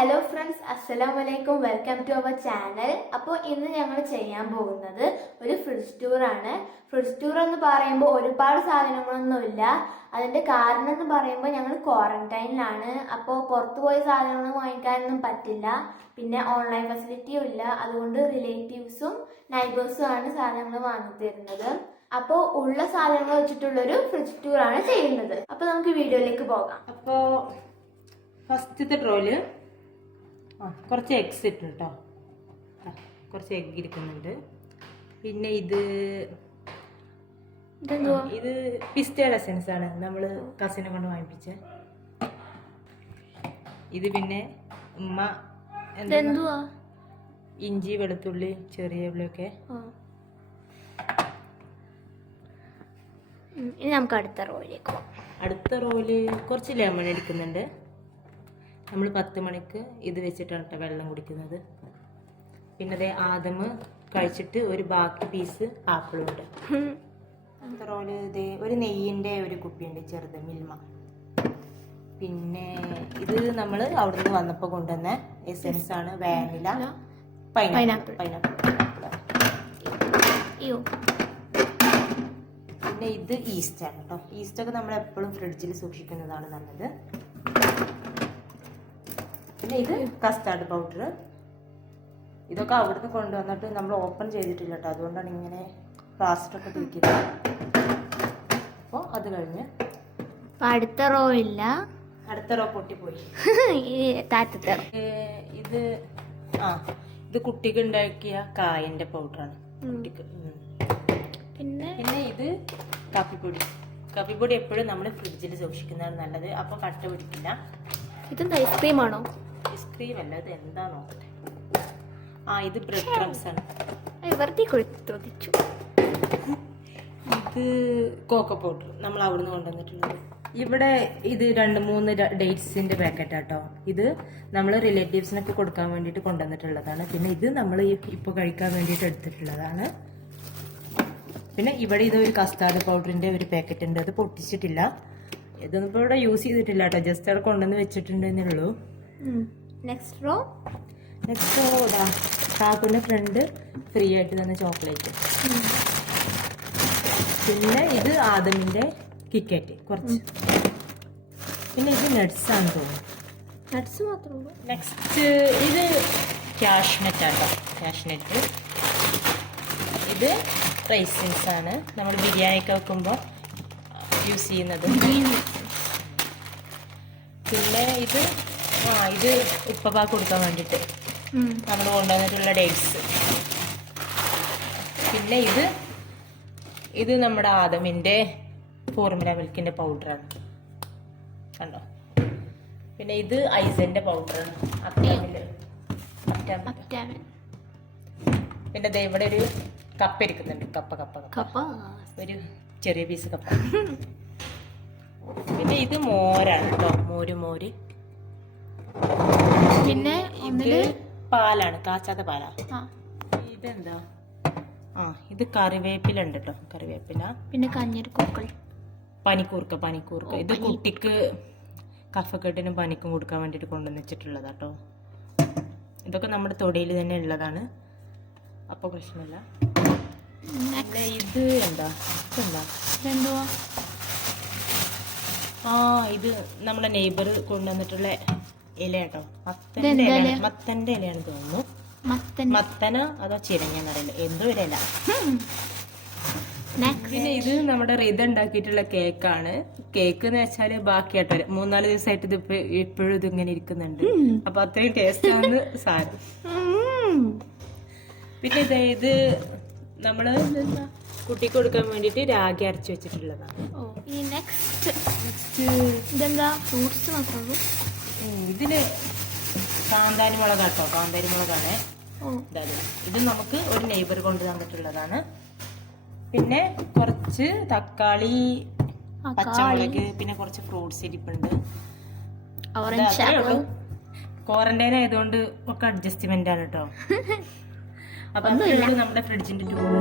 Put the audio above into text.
Hello friends, അസ്സലാമലൈക്കും. Welcome to our channel. അപ്പോൾ ഇന്ന് ഞങ്ങൾ ചെയ്യാൻ പോകുന്നത് ഒരു ഫ്രിഡ്ജ് ടൂറാണ്. ഫ്രിഡ്ജ് ടൂർ എന്ന് പറയുമ്പോൾ ഒരുപാട് സാധനങ്ങളൊന്നുമില്ല. അതിൻ്റെ കാരണം എന്ന് പറയുമ്പോൾ ഞങ്ങൾ ക്വാറന്റൈനിലാണ്. അപ്പോൾ പുറത്തു പോയി സാധനങ്ങൾ വാങ്ങിക്കാനൊന്നും പറ്റില്ല. പിന്നെ ഓൺലൈൻ ഫെസിലിറ്റിയും ഇല്ല. അതുകൊണ്ട് റിലേറ്റീവ്സും നൈബേഴ്സും ആണ് സാധനങ്ങൾ വാങ്ങി തരുന്നത്. അപ്പോൾ ഉള്ള സാധനങ്ങൾ വെച്ചിട്ടുള്ളൊരു ഫ്രിഡ്ജ് ടൂറാണ് ചെയ്യുന്നത്. അപ്പോൾ നമുക്ക് വീഡിയോയിലേക്ക് പോകാം. അപ്പോൾ ഫസ്റ്റത്തെ ഡ്രോയില് കുറച്ച് എഗ്സ് ഇട്ടു കേട്ടോ. കുറച്ച് എഗ് ഇരിക്കുന്നുണ്ട്. പിന്നെ ഇത് പിസ്റ്റയുടെ എസൻസ് ആണ്, നമ്മൾ കസിനെ കൊണ്ട് വാങ്ങിപ്പിച്ച. ഇത് പിന്നെ ഉമ്മ ഇഞ്ചി വെളുത്തുള്ളി ചെറിയ ഉള്ളിയൊക്കെ. ഇനി നമുക്ക് അടുത്ത റോയിലേക്ക് പോകാം. അടുത്ത റോയില് കുറച്ച് ലെമൺ എടുക്കുന്നുണ്ട്. നമ്മൾ 10 മണിക്ക് ഇത് വെച്ചിട്ടാണ് കേട്ടോ വെള്ളം കുടിക്കുന്നത്. പിന്നെ അതേ ആദമ് കഴിച്ചിട്ട് ഒരു ബാക്കി പീസ് ആപ്പിളുണ്ട്. അടുത്ത റോള് ഇതേ ഒരു നെയ്യിൻ്റെ ഒരു കുപ്പിയുണ്ട് ചെറുത്, മിൽമ. പിന്നെ ഇത് നമ്മൾ അവിടുന്ന് വന്നപ്പോൾ കൊണ്ടുവന്ന എസൻസ് ആണ്, വാനില പൈനാപ്പിൾ. പിന്നെ ഇത് ഈസ്റ്റ് ആണ് കേട്ടോ. ഈസ്റ്റൊക്കെ നമ്മൾ എപ്പോഴും ഫ്രിഡ്ജിൽ സൂക്ഷിക്കുന്നതാണ് നല്ലത്. പിന്നെ ഇത് കസ്റ്റാർഡ് പൗഡർ. ഇതൊക്കെ അവിടുന്ന് കൊണ്ടുവന്നിട്ട് നമ്മൾ ഓപ്പൺ ചെയ്തിട്ടില്ല കേട്ടോ, അതുകൊണ്ടാണ് ഇങ്ങനെ പ്ലാസ്റ്ററൊക്കെ തിരിക്കുന്നത്. അപ്പോൾ അത് കഴിഞ്ഞ് അടുത്ത റോ ഇല്ല, അടുത്ത റോ പൊട്ടിപ്പോയി. ഇത് ഇത് കുട്ടിക്ക് ഉണ്ടാക്കിയ കായന്റെ പൗഡറാണ് കുട്ടിക്ക്. പിന്നെ ഇത് കാപ്പിപ്പൊടി എപ്പോഴും നമ്മൾ ഫ്രിഡ്ജിൽ സൂക്ഷിക്കുന്നതാണ് നല്ലത്. അപ്പോൾ കട്ട പിടിക്കില്ല. ഇതെന്താ ഐസ്ക്രീമാണോ? ഐസ്ക്രീം അല്ല, ഇത് എന്താ നോക്കട്ടെ. ഇത് ബ്രെഡ് ക്രംസ് ആണ്. ഇത് കോക്കോ പൗഡർ നമ്മൾ അവിടുന്ന് കൊണ്ടുവന്നിട്ടുള്ളത്. ഇവിടെ ഇത് 2-3 ഡേറ്റ്സിന്റെ പാക്കറ്റ് ആട്ടോ. ഇത് നമ്മൾ റിലേറ്റീവ്സിനൊക്കെ കൊടുക്കാൻ വേണ്ടിയിട്ട് കൊണ്ടുവന്നിട്ടുള്ളതാണ്. പിന്നെ ഇത് നമ്മൾ ഇപ്പോൾ കഴിക്കാൻ വേണ്ടിയിട്ട് എടുത്തിട്ടുള്ളതാണ്. പിന്നെ ഇവിടെ ഇതൊരു കസ്റ്റാർഡ് പൗഡറിന്റെ ഒരു പാക്കറ്റ് ഉണ്ട്, അത് പൊട്ടിച്ചിട്ടില്ല. ഇതൊന്നും ഇപ്പോൾ ഇവിടെ യൂസ് ചെയ്തിട്ടില്ല കേട്ടോ, ജസ്റ്റ് അവിടെ കൊണ്ടുവന്ന് വെച്ചിട്ടുണ്ടെന്നേ ഉള്ളൂ. നെക്സ്റ്റ് റോ ഇതാ കാക്കുൻ്റെ ഫ്രണ്ട് ഫ്രീ ആയിട്ട് തന്ന ചോക്ലേറ്റ്. പിന്നെ ഇത് ആദമിൻ്റെ കിക്കറ്റ് കുറച്ച്. പിന്നെ ഇത് നട്ട്സ് ആണ് തോന്നുന്നു. നട്ട്സ് മാത്രമേ. നെക്സ്റ്റ് ഇത് ക്യാഷ്നട്ട് ആട്ടോ, ക്യാഷ്നട്ട്. ഇത് റൈസിൻസ് ആണ്, നമ്മൾ ബിരിയാണിയൊക്കെ വെക്കുമ്പോൾ യൂസ് ചെയ്യുന്നത്. പിന്നെ ഇത് ഇത് ഉപ്പപ്പാ കൊടുക്കാൻ വേണ്ടിയിട്ട് നമ്മൾ കൊണ്ടുവന്നിട്ടുള്ള ഡേറ്റ്സ്. പിന്നെ ഇത് നമ്മുടെ ആദമിൻ്റെ ഫോർമുല മിൽക്കിൻ്റെ പൗഡറാണ് കണ്ടോ. പിന്നെ ഇത് ഐസൻ്റെ പൗഡറാണ്, പിന്നെ ദേ ഇവിടെ ഒരു കപ്പ ഇരിക്കുന്നുണ്ട്, കപ്പ ഒരു ചെറിയ പീസ് കപ്പ. പിന്നെ ഇത് മോരാണ് കേട്ടോ, മോര്. പിന്നെ ഇത് പാലാണ്, കാച്ചാത്ത പാലാ. ഇതെന്താ? ഇത് കറിവേപ്പില ഉണ്ട് കേട്ടോ, കറിവേപ്പില. പിന്നെ കഞ്ഞിരിക്കൂർക്കൾ, പനിക്കൂർക്ക. ഇത് കുട്ടിക്ക് കഫക്കെട്ടിനും പനിക്കും കൊടുക്കാൻ വേണ്ടിയിട്ട് കൊണ്ടുവന്ന് വെച്ചിട്ടുള്ളതാട്ടോ. ഇതൊക്കെ നമ്മുടെ തൊടിയിൽ തന്നെ ഉള്ളതാണ്, അപ്പോൾ പ്രശ്നമില്ല. ഇത് എന്താ? ഇത് നമ്മുടെ നെയ്ബർ കൊണ്ടുവന്നിട്ടുള്ള ഇല കേട്ടോ, മത്തന്റെ ഇലയാണ് തോന്നുന്നു. മത്തന അതോ ചിരങ്ങന്നറിയില്ല, എന്തോ ഒരു ഇല. പിന്നെ ഇത് നമ്മുടെ റിത ഉണ്ടാക്കിയിട്ടുള്ള കേക്കാണ്. കേക്ക് എന്ന് വെച്ചാല് ബാക്കി കേട്ടോ 3-4 ദിവസമായിട്ട് ഇത് ഇപ്പോഴും ഇതിങ്ങനെ ഇരിക്കുന്നുണ്ട്. അപ്പൊ അത്രയും ടേസ്റ്റ് ആണ് സാധനം. പിന്നെ ഇത് നമ്മള് കുട്ടിക്ക് കൊടുക്കാൻ വേണ്ടിട്ട് രാഗി അരച്ചു വെച്ചിട്ടുള്ളതാണ്. ഇതില് കാന്താരി മുളക് കേട്ടോ, കാന്താരി മുളകാണ്. ഇത് നമുക്ക് ഒരു നെയ്ബർ കൊണ്ട് തന്നിട്ടുള്ളതാണ്. പിന്നെ കുറച്ച് തക്കാളി, പച്ചമുളക്, പിന്നെ കുറച്ച് ഫ്രൂട്ട്സ് ഇരിപ്പുണ്ട്. ക്വാറന്റൈൻ ആയതുകൊണ്ട് ഒക്കെ അഡ്ജസ്റ്റ്മെന്റ് ആണ് കേട്ടോ. അപ്പൊ നമ്മുടെ ഫ്രിഡ്ജിന്റെ ടൂറ്